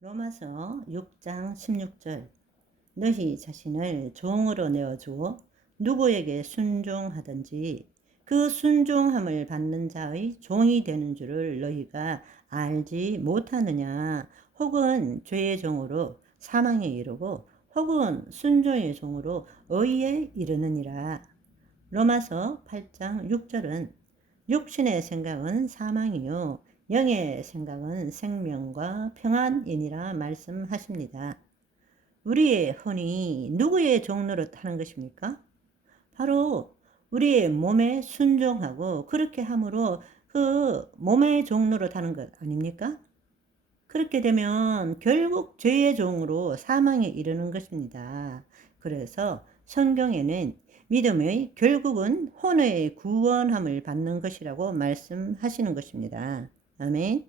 로마서 6장 16절 너희 자신을 종으로 내어주어 누구에게 순종하든지 그 순종함을 받는 자의 종이 되는 줄을 너희가 알지 못하느냐. 혹은 죄의 종으로 사망에 이르고 혹은 순종의 종으로 의에 이르느니라. 로마서 8장 6절은 육신의 생각은 사망이요 영의 생각은 생명과 평안이니라 말씀하십니다. 우리의 혼이 누구의 종로로 타는 것입니까? 바로 우리의 몸에 순종하고 그렇게 함으로 그 몸의 종로로 타는 것 아닙니까? 그렇게 되면 결국 죄의 종으로 사망에 이르는 것입니다. 그래서 성경에는 믿음의 결국은 혼의 구원함을 받는 것이라고 말씀하시는 것입니다. 아멘.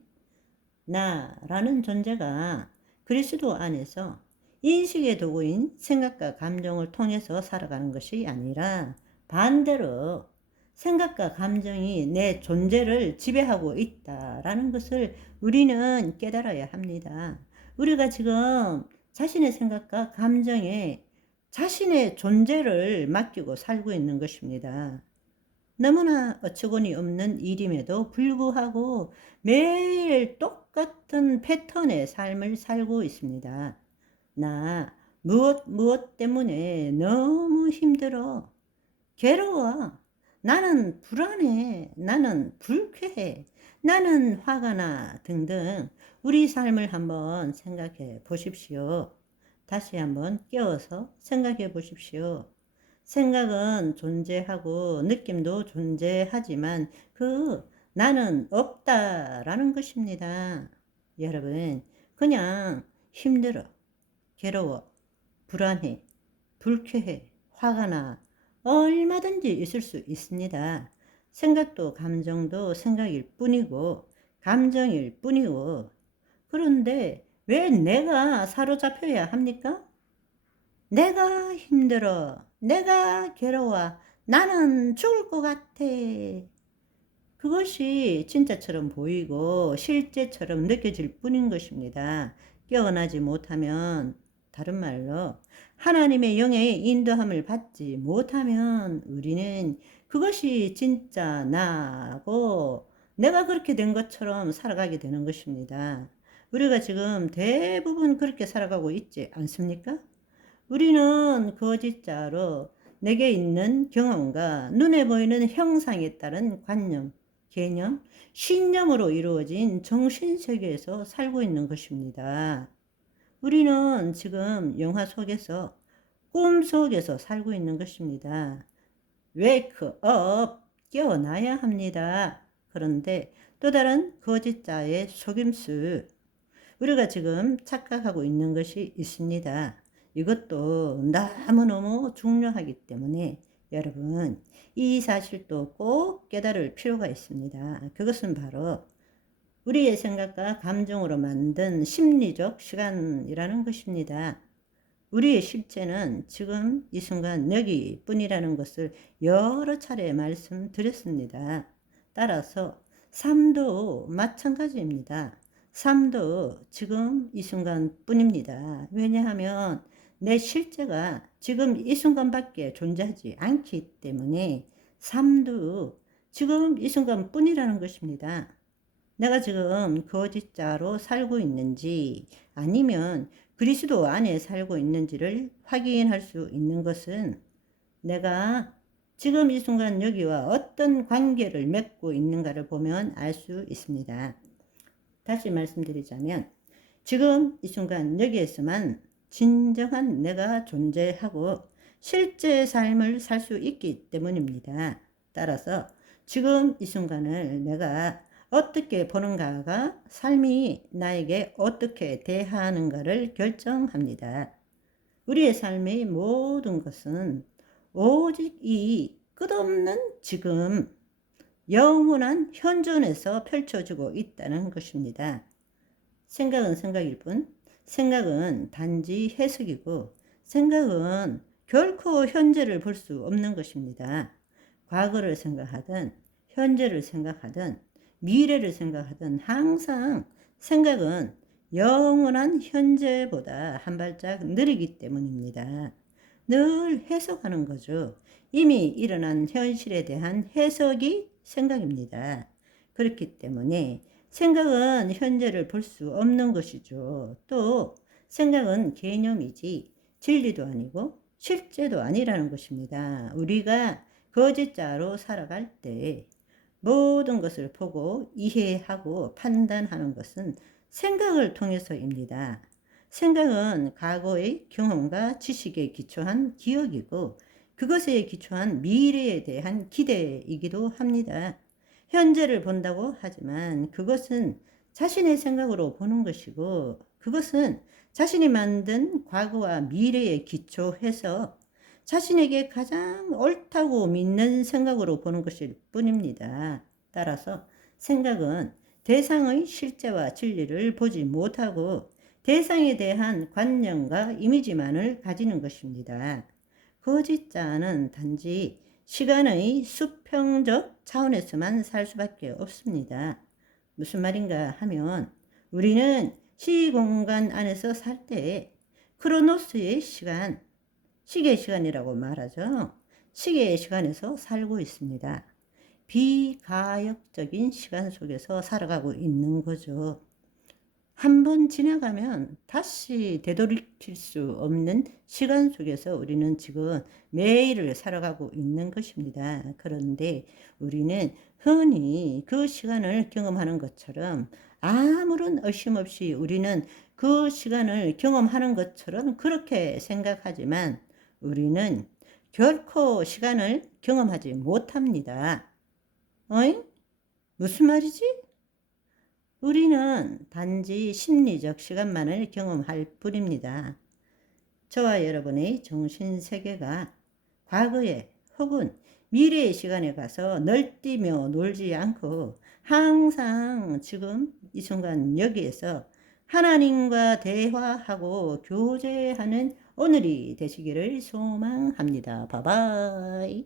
나라는 존재가 그리스도 안에서 인식의 도구인 생각과 감정을 통해서 살아가는 것이 아니라 반대로 생각과 감정이 내 존재를 지배하고 있다라는 것을 우리는 깨달아야 합니다. 우리가 지금 자신의 생각과 감정에 자신의 존재를 맡기고 살고 있는 것입니다. 너무나 어처구니 없는 일임에도 불구하고 매일 똑같은 패턴의 삶을 살고 있습니다. 나 무엇 때문에 너무 힘들어. 괴로워. 나는 불안해. 나는 불쾌해. 나는 화가 나. 등등 우리 삶을 한번 생각해 보십시오. 다시 한번 깨워서 생각해 보십시오. 생각은 존재하고 느낌도 존재하지만 그 나는 없다라는 것입니다. 여러분, 그냥 힘들어, 괴로워, 불안해, 불쾌해, 화가 나, 얼마든지 있을 수 있습니다. 생각도 감정도 생각일 뿐이고 감정일 뿐이고, 그런데 왜 내가 사로잡혀야 합니까? 내가 힘들어, 내가 괴로워, 나는 죽을 것 같아. 그것이 진짜처럼 보이고 실제처럼 느껴질 뿐인 것입니다. 깨어나지 못하면, 다른 말로 하나님의 영의 인도함을 받지 못하면 우리는 그것이 진짜 나고 내가 그렇게 된 것처럼 살아가게 되는 것입니다. 우리가 지금 대부분 그렇게 살아가고 있지 않습니까? 우리는 거짓자로 내게 있는 경험과 눈에 보이는 형상에 따른 관념, 개념, 신념으로 이루어진 정신세계에서 살고 있는 것입니다. 우리는 지금 영화 속에서, 꿈 속에서 살고 있는 것입니다. Wake up! 깨어나야 합니다. 그런데 또 다른 거짓자의 속임수, 우리가 지금 착각하고 있는 것이 있습니다. 이것도 너무너무 중요하기 때문에 여러분, 이 사실도 꼭 깨달을 필요가 있습니다. 그것은 바로 우리의 생각과 감정으로 만든 심리적 시간이라는 것입니다. 우리의 실체는 지금 이 순간 여기 뿐이라는 것을 여러 차례 말씀드렸습니다. 따라서 삶도 마찬가지입니다. 삶도 지금 이 순간 뿐입니다. 왜냐하면 내 실제가 지금 이 순간밖에 존재하지 않기 때문에 삶도 지금 이 순간 뿐이라는 것입니다. 내가 지금 거짓자로 살고 있는지 아니면 그리스도 안에 살고 있는지를 확인할 수 있는 것은 내가 지금 이 순간 여기와 어떤 관계를 맺고 있는가를 보면 알 수 있습니다. 다시 말씀드리자면 지금 이 순간 여기에서만 진정한 내가 존재하고 실제 삶을 살 수 있기 때문입니다. 따라서 지금 이 순간을 내가 어떻게 보는가가 삶이 나에게 어떻게 대하는가를 결정합니다. 우리의 삶의 모든 것은 오직 이 끝없는 지금 영원한 현존에서 펼쳐지고 있다는 것입니다. 생각은 생각일 뿐, 생각은 단지 해석이고 생각은 결코 현재를 볼 수 없는 것입니다. 과거를 생각하든 현재를 생각하든 미래를 생각하든 항상 생각은 영원한 현재보다 한 발짝 느리기 때문입니다. 늘 해석하는 거죠. 이미 일어난 현실에 대한 해석이 생각입니다. 그렇기 때문에 생각은 현재를 볼 수 없는 것이죠. 또 생각은 개념이지 진리도 아니고 실제도 아니라는 것입니다. 우리가 거짓자로 살아갈 때 모든 것을 보고 이해하고 판단하는 것은 생각을 통해서입니다. 생각은 과거의 경험과 지식에 기초한 기억이고 그것에 기초한 미래에 대한 기대이기도 합니다. 현재를 본다고 하지만 그것은 자신의 생각으로 보는 것이고 그것은 자신이 만든 과거와 미래에 기초해서 자신에게 가장 옳다고 믿는 생각으로 보는 것일 뿐입니다. 따라서 생각은 대상의 실제와 진리를 보지 못하고 대상에 대한 관념과 이미지만을 가지는 것입니다. 거짓자는 단지 시간의 수평적 차원에서만 살 수밖에 없습니다. 무슨 말인가 하면 우리는 시공간 안에서 살 때 크로노스의 시간, 시계의 시간이라고 말하죠. 시계의 시간에서 살고 있습니다. 비가역적인 시간 속에서 살아가고 있는 거죠. 한번 지나가면 다시 되돌이킬 수 없는 시간 속에서 우리는 지금 매일을 살아가고 있는 것입니다. 그런데 우리는 흔히 그 시간을 경험하는 것처럼 아무런 의심 없이 우리는 그 시간을 경험하는 것처럼 그렇게 생각하지만 우리는 결코 시간을 경험하지 못합니다. 어잉? 무슨 말이지? 우리는 단지 심리적 시간만을 경험할 뿐입니다. 저와 여러분의 정신세계가 과거에 혹은 미래의 시간에 가서 널뛰며 놀지 않고 항상 지금 이 순간 여기에서 하나님과 대화하고 교제하는 오늘이 되시기를 소망합니다. 바이바이.